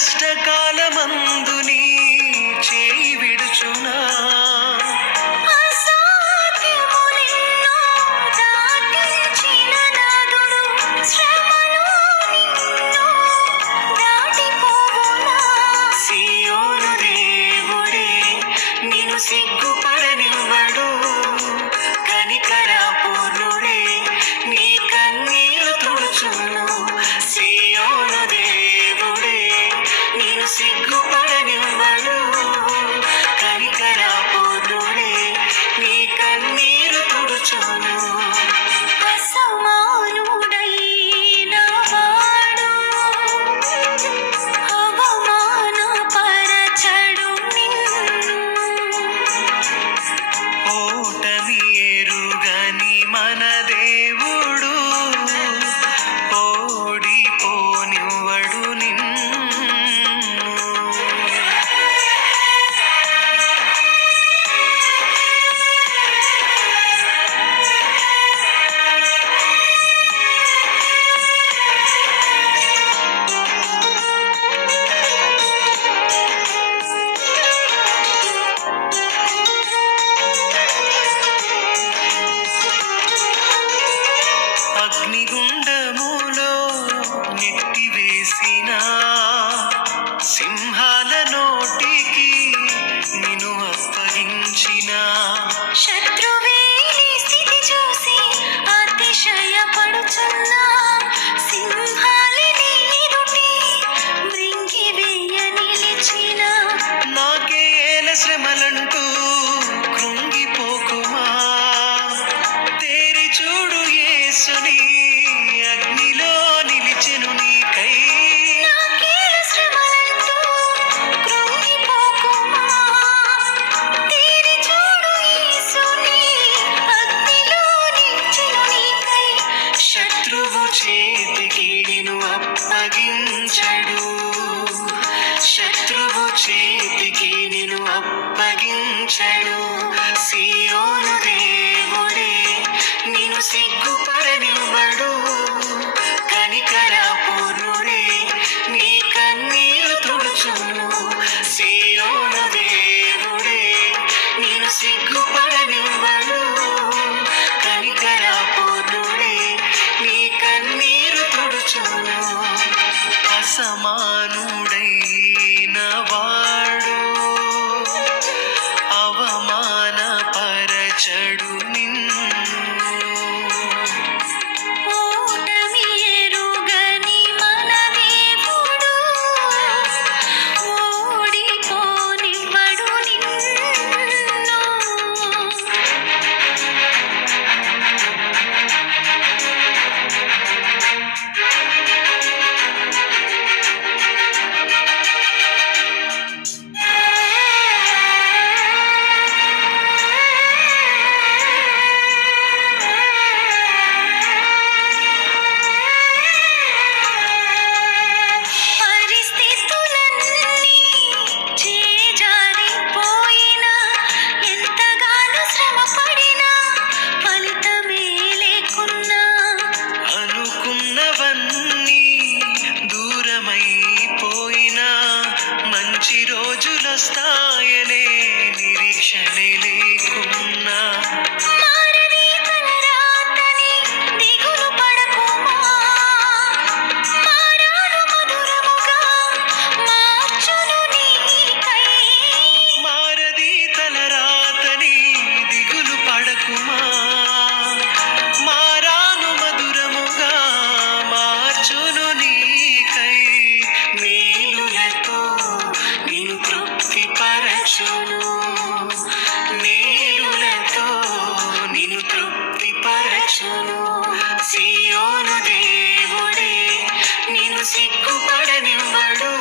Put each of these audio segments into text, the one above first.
కష్టకాలమందు నీ చేయి విడుచునా సియోను దేవుడే నిన్ను సిగ్గుపడనివ్వడు, కనికర పూర్ణుడే నీ కన్నీరు తుడుచును. సియోను దేవుడే నిన్ను సిగ్గుపడనివ్వడు, కనికర పూర్ణుడే నీ కన్నీరు తుడుచును. అసమానుడైన వాడు అవమానపరచడు నిన్ను. ఓటమి ఎరుగని మన దేవుడు ఓడిపోనివ్వడు నిన్ను. అగ్నిగుండములో నెట్టివేసిన సింహాల నోటికి నిన్ను అప్పగించిన శత్రువే నీ స్థితి చూసి అతిశయపడుచున్నా, సింహాలి నీ ఎదుటి మృంగివేయ నిలిచిన. నాకే ఏల శ్రమలంటూ కృంగిపోకుమా, తేరి చూడు యేసుని అగ్నిలో నిలిచెను నీకై. నాకేల శ్రమలంటూ కృంగిపోకుమా, తేరి చూడు యేసుని అగ్నిలో నిలిచెను నీకై. శత్రువు చేతికి నిన్ను అప్పగించడు, శత్రువు చేతికి నిన్ను అప్పగించడు. సియోను దేవుడే నిన్ను సిగ్గుపడనివ్వడు, కనికర పూర్ణుడే నీ కన్నీరు తుడుచును. సియోను దేవుడే నిన్ను సిగ్గుపడనివ్వడు, కనికర పూర్ణుడే నీ కన్నీరు తుడుచును. అసమానుడైన వాడు అవమానపరచడు నిన్ను. ఓటమి ఎరుగని మన దేవుడు ఓడిపోనివ్వడు నిన్ను. పరిస్థితులన్నీ చేజారిపోయినా, ఎంతగానో శ్రమపడినా ఫలితమే లేకున్నా, అనుకున్నవన్నీ దూరమైపోయినా మంచి రోజులొస్తాయనే నిరీక్షణే లేకున్నా. మారది తలరాతని దిగులు పడకుమా, మారాను మధురముగా మార్చును నీకై. మారది తలరాతని దిగులు పడకుమా, మారాను మధురముగా మార్చును నీకై. మేలులతో నిన్ను తృప్తిపరచును, మేలులతో నిన్ను తృప్తిపరచును. సియోను దేవుడే నిన్ను సిగ్గుపడనివ్వడు,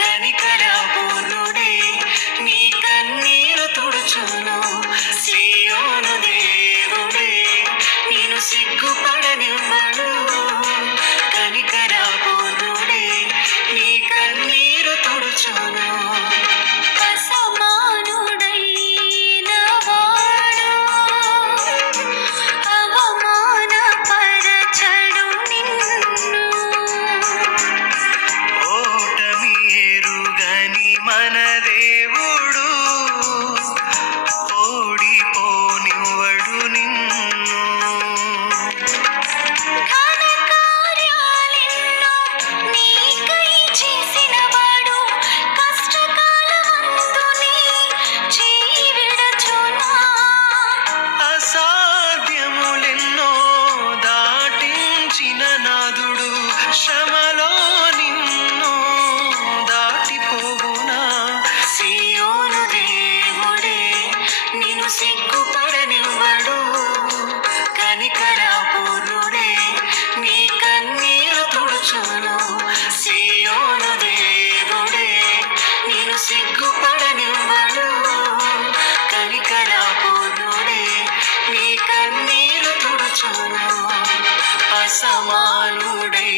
కనికర పూర్ణుడే నీ కన్నీరు తుడుచును. సియోను దేవుడే నిన్ను సిగ్గుపడనివ్వడు, కనికర పూర్ణుడే నీ కన్నీరు తుడుచును. అసమానుడైన వాడు అవమానపరచడు నిన్ను. ఓటమి మన దేవుడు ఓడిపోనివ్వడు నిన్ను. ఘన కార్యాలెన్నో నీకై చేసినవాడు, కష్టకాలమందు నీ చేయి విడచునా. అసాధ్యములెన్నో దాటించిన నాదుడు, శ్రమలో నిన్ను దాటిపోవునా. సియోను దేవుడే నిన్ను సిగ్గుపడనివ్వడు, కనికరపూర్ణుడే నీ కన్నీరు తుడుచును. సియోను దేవుడే నిన్ను సిగ్గుపడనివ్వడు, కనికరపూర్ణుడే నీ కన్నీరు తుడుచును. అసమానుడై